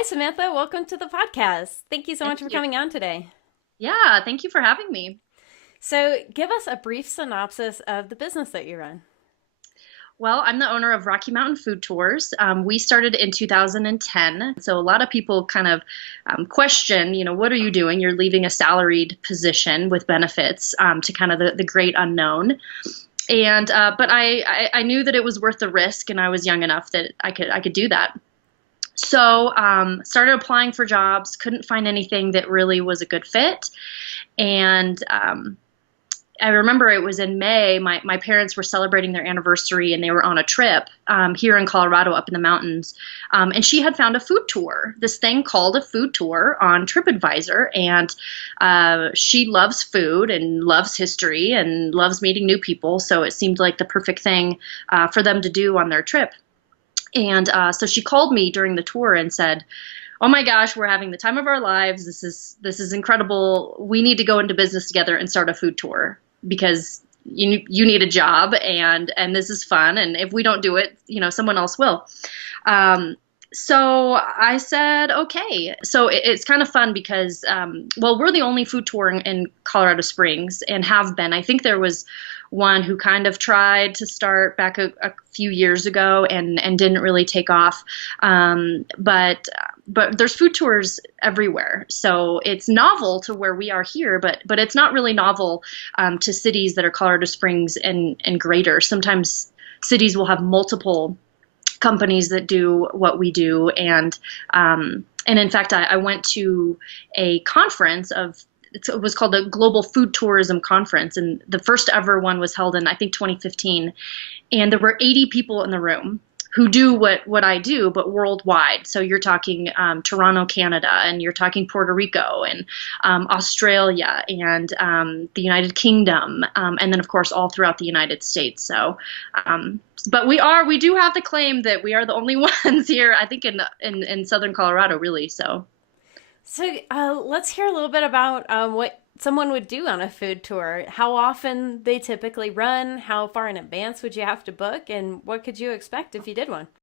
Hi, Samantha. Welcome to the podcast. Thank you so Thank much for you. coming on today. Yeah, thank you for having me. So, give us a brief synopsis of the business that you run. Well, I'm the owner of Rocky Mountain Food Tours. We started in 2010. So a lot of people kind of question, what are you doing? You're leaving a salaried position with benefits to kind of the great unknown. And but I knew that it was worth the risk, and I was young enough that I could do that. So started applying for jobs, couldn't find anything that really was a good fit, and I remember it was in May. My parents were celebrating their anniversary and they were on a trip here in Colorado up in the mountains. And she had found a food tour, this thing called a food tour on TripAdvisor. And she loves food and loves history and loves meeting new people. So it seemed like the perfect thing for them to do on their trip. And so she called me during the tour and said, "Oh my gosh, we're having the time of our lives. This is incredible. We need to go into business together and start a food tour because you need a job and this is fun. And if we don't do it, someone else will." So I said, okay. So it's kind of fun because, well, we're the only food tour in Colorado Springs and have been. I think there was one who kind of tried to start back a few years ago and didn't really take off. But there's food tours everywhere, so it's novel to where we are here, but it's not really novel to cities that are Colorado Springs and greater. Sometimes cities will have multiple companies that do what we do. And in fact, I went to a conference it was called the Global Food Tourism Conference. And the first ever one was held in, I think, 2015. And there were 80 people in the room who do what I do, but worldwide. So you're talking Toronto, Canada, and you're talking Puerto Rico and Australia and the United Kingdom, and then of course all throughout the United States. So, but we do have the claim that we are the only ones here, I think in Southern Colorado, really. So. So, let's hear a little bit about what someone would do on a food tour. How often they typically run? How far in advance would you have to book? And what could you expect if you did one?